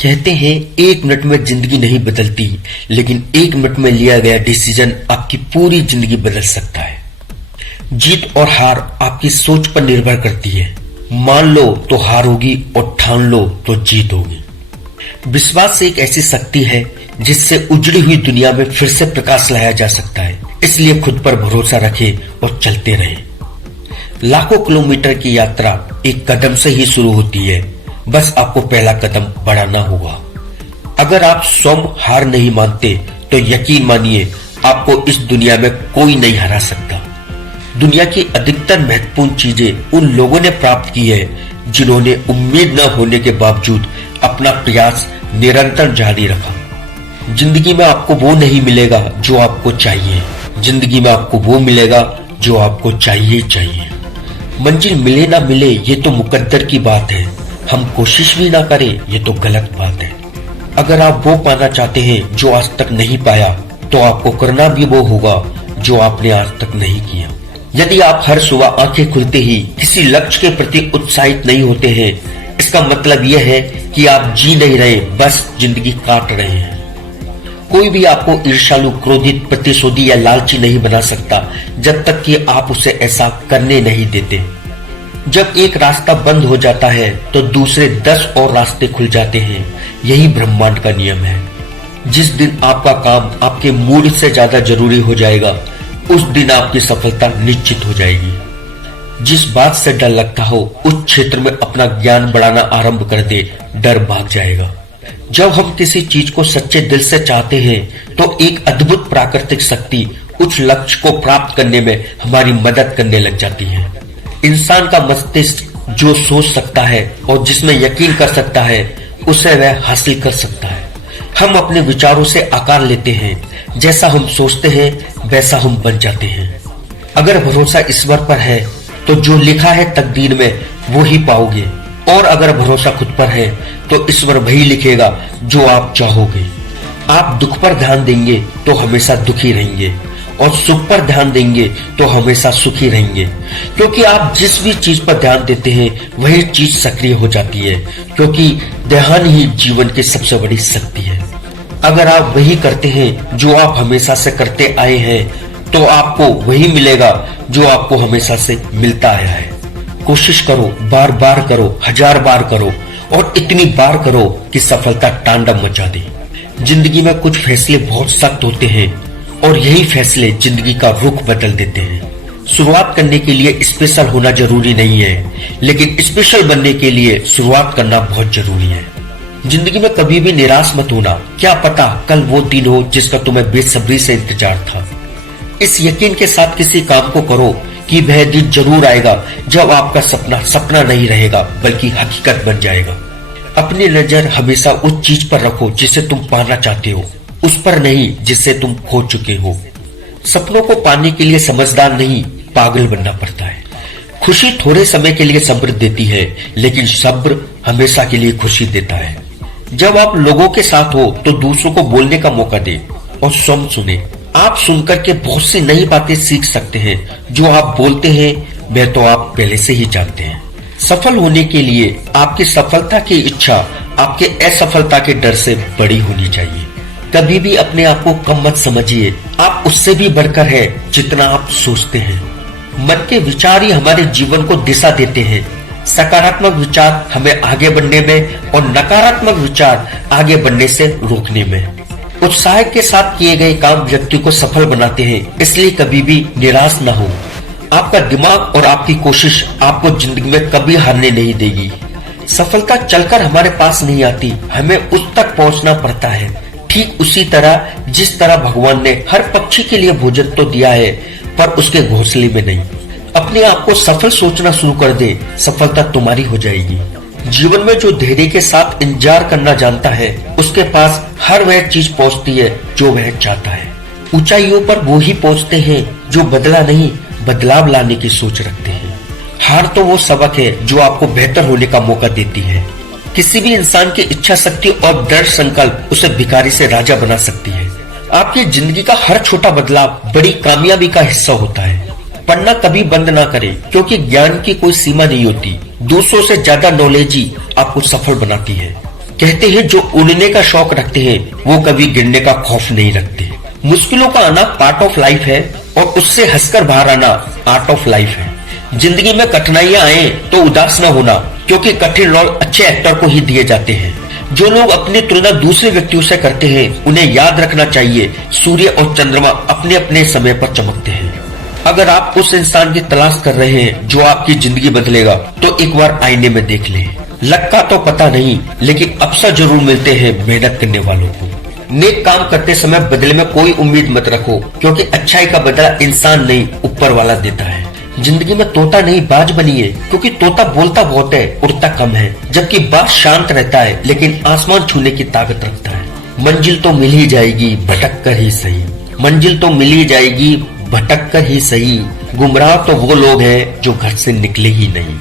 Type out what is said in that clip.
कहते हैं 1 मिनट में जिंदगी नहीं बदलती, लेकिन 1 मिनट में लिया गया डिसीजन आपकी पूरी जिंदगी बदल सकता है। जीत और हार आपकी सोच पर निर्भर करती है। मान लो तो हार होगी और ठान लो तो जीत होगी। विश्वास एक ऐसी शक्ति है जिससे उजड़ी हुई दुनिया में फिर से प्रकाश लाया जा सकता है। इसलिए खुद पर भरोसा रखें और चलते रहें। लाखों किलोमीटर की यात्रा एक कदम से ही शुरू होती है, बस आपको पहला कदम बढ़ाना होगा। अगर आप स्वयं हार नहीं मानते तो यकीन मानिए आपको इस दुनिया में कोई नहीं हरा सकता। दुनिया की अधिकतर महत्वपूर्ण चीजें उन लोगों ने प्राप्त की है जिन्होंने उम्मीद न होने के बावजूद अपना प्रयास निरंतर जारी रखा। जिंदगी में आपको वो नहीं मिलेगा जो आपको चाहिए, जिंदगी में आपको वो मिलेगा जो आपको चाहिए। मंजिल मिले ना मिले ये तो मुकद्दर की बात है, हम कोशिश भी ना करें ये तो गलत बात है। अगर आप वो पाना चाहते हैं जो आज तक नहीं पाया, तो आपको करना भी वो होगा जो आपने आज तक नहीं किया। यदि आप हर सुबह आंखें खुलते ही किसी लक्ष्य के प्रति उत्साहित नहीं होते हैं, इसका मतलब यह है कि आप जी नहीं रहे, बस जिंदगी काट रहे हैं। कोई भी आपको ईर्ष्यालु, क्रोधित, प्रतिशोधी या लालची नहीं बना सकता जब तक कि आप उसे ऐसा करने नहीं देते। जब एक रास्ता बंद हो जाता है तो दूसरे 10 और रास्ते खुल जाते हैं। यही ब्रह्मांड का नियम है। जिस दिन आपका काम आपके मूड से ज्यादा जरूरी हो जाएगा, उस दिन आपकी सफलता निश्चित हो जाएगी। जिस बात से डर लगता हो उस क्षेत्र में अपना ज्ञान बढ़ाना आरंभ कर दे, डर भाग जाएगा। जब हम किसी चीज को सच्चे दिल से चाहते हैं तो एक अद्भुत प्राकृतिक शक्ति उस लक्ष्य को प्राप्त करने में हमारी मदद करने लग जाती है। इंसान का मस्तिष्क जो सोच सकता है और जिसमें यकीन कर सकता है, उसे वह हासिल कर सकता है। हम अपने विचारों से आकार लेते हैं, जैसा हम सोचते हैं वैसा हम बन जाते हैं। अगर भरोसा ईश्वर पर है तो जो लिखा है तकदीर में वो ही पाओगे, और अगर भरोसा खुद पर है तो ईश्वर वही लिखेगा जो आप चाहोगे। आप दुख पर ध्यान देंगे तो हमेशा दुखी रहेंगे, और सुख पर ध्यान देंगे तो हमेशा सुखी रहेंगे। क्योंकि आप जिस भी चीज पर ध्यान देते हैं वही चीज सक्रिय हो जाती है, क्योंकि ध्यान ही जीवन की सबसे बड़ी शक्ति है। अगर आप वही करते हैं जो आप हमेशा से करते आए हैं, तो आपको वही मिलेगा जो आपको हमेशा से मिलता आया है। कोशिश करो, बार बार करो, 1000 बार करो, और इतनी बार करो कि सफलता तांडव मचा दे। जिंदगी में कुछ फैसले बहुत सख्त होते हैं और यही फैसले जिंदगी का रुख बदल देते हैं। शुरुआत करने के लिए स्पेशल होना जरूरी नहीं है, लेकिन स्पेशल बनने के लिए शुरुआत करना बहुत जरूरी है। जिंदगी में कभी भी निराश मत होना। क्या पता कल वो दिन हो जिसका तुम्हें बेसब्री से इंतजार था। इस यकीन के साथ किसी काम को करो कि वह दिन जरूर आएगा जब आपका सपना सपना नहीं रहेगा बल्कि हकीकत बन जाएगा। अपनी नजर हमेशा उस चीज पर रखो जिसे तुम पाना चाहते हो, उस पर नहीं जिससे तुम खो चुके हो। सपनों को पाने के लिए समझदार नहीं, पागल बनना पड़ता है। खुशी थोड़े समय के लिए सब्र देती है, लेकिन सब्र हमेशा के लिए खुशी देता है। जब आप लोगों के साथ हो तो दूसरों को बोलने का मौका दे और स्वयं सुने। आप सुनकर के बहुत सी नई बातें सीख सकते हैं। जो आप बोलते हैं वह तो आप पहले से ही जानते हैं। सफल होने के लिए आपकी सफलता की इच्छा आपके असफलता के डर से बड़ी होनी चाहिए। कभी भी अपने आप को कम मत समझिए, आप उससे भी बढ़कर है जितना आप सोचते हैं। मन के विचार ही हमारे जीवन को दिशा देते हैं। सकारात्मक विचार हमें आगे बढ़ने में और नकारात्मक विचार आगे बढ़ने से रोकने में। उत्साह के साथ किए गए काम व्यक्ति को सफल बनाते हैं, इसलिए कभी भी निराश न हो। आपका दिमाग और आपकी कोशिश आपको जिंदगी में कभी हारने नहीं देगी। सफलता चलकर हमारे पास नहीं आती, हमें उस तक पहुंचना पड़ता है। ठीक उसी तरह जिस तरह भगवान ने हर पक्षी के लिए भोजन तो दिया है, पर उसके घोंसले में नहीं। अपने आप को सफल सोचना शुरू कर दे, सफलता तुम्हारी हो जाएगी। जीवन में जो धैर्य के साथ इंतजार करना जानता है, उसके पास हर वह चीज पहुंचती है जो वह चाहता है। ऊंचाइयों पर वो ही पहुंचते हैं जो बदला नहीं, बदलाव लाने की सोच रखते हैं। हार तो वो सबक है जो आपको बेहतर होने का मौका देती है। किसी भी इंसान की इच्छा शक्ति और दृढ़ संकल्प उसे भिखारी से राजा बना सकती है। आपकी जिंदगी का हर छोटा बदलाव बड़ी कामयाबी का हिस्सा होता है। पढ़ना कभी बंद ना करें, क्योंकि ज्ञान की कोई सीमा नहीं होती। दूसरों से ज्यादा नॉलेज ही आपको सफल बनाती है। कहते हैं जो उड़ने का शौक रखते हैं वो कभी गिरने का खौफ नहीं रखते। मुश्किलों का आना पार्ट ऑफ लाइफ है और उससे हंसकर बाहर आना आर्ट ऑफ लाइफ है। जिंदगी में कठिनाइयां आए तो उदास न होना, क्योंकि कठिन रोल अच्छे एक्टर को ही दिए जाते हैं। जो लोग अपनी तुलना दूसरे व्यक्तियों से करते हैं उन्हें याद रखना चाहिए, सूर्य और चंद्रमा अपने अपने समय पर चमकते हैं। अगर आप उस इंसान की तलाश कर रहे हैं जो आपकी जिंदगी बदलेगा, तो एक बार आईने में देख लें। लक का तो पता नहीं, लेकिन अवसर जरूर मिलते हैं मेहनत करने वालों को। नेक काम करते समय बदले में कोई उम्मीद मत रखो, क्योंकि अच्छाई का बदला इंसान नहीं ऊपर वाला देता है। जिंदगी में तोता नहीं बाज बनिए, क्योंकि तोता बोलता बहुत है, उड़ता कम है, जबकि बाज शांत रहता है लेकिन आसमान छूने की ताकत रखता है। मंजिल तो मिल ही जाएगी भटक कर ही सही, मंजिल तो मिल ही जाएगी भटक कर ही सही। गुमराह तो वो लोग हैं जो घर से निकले ही नहीं।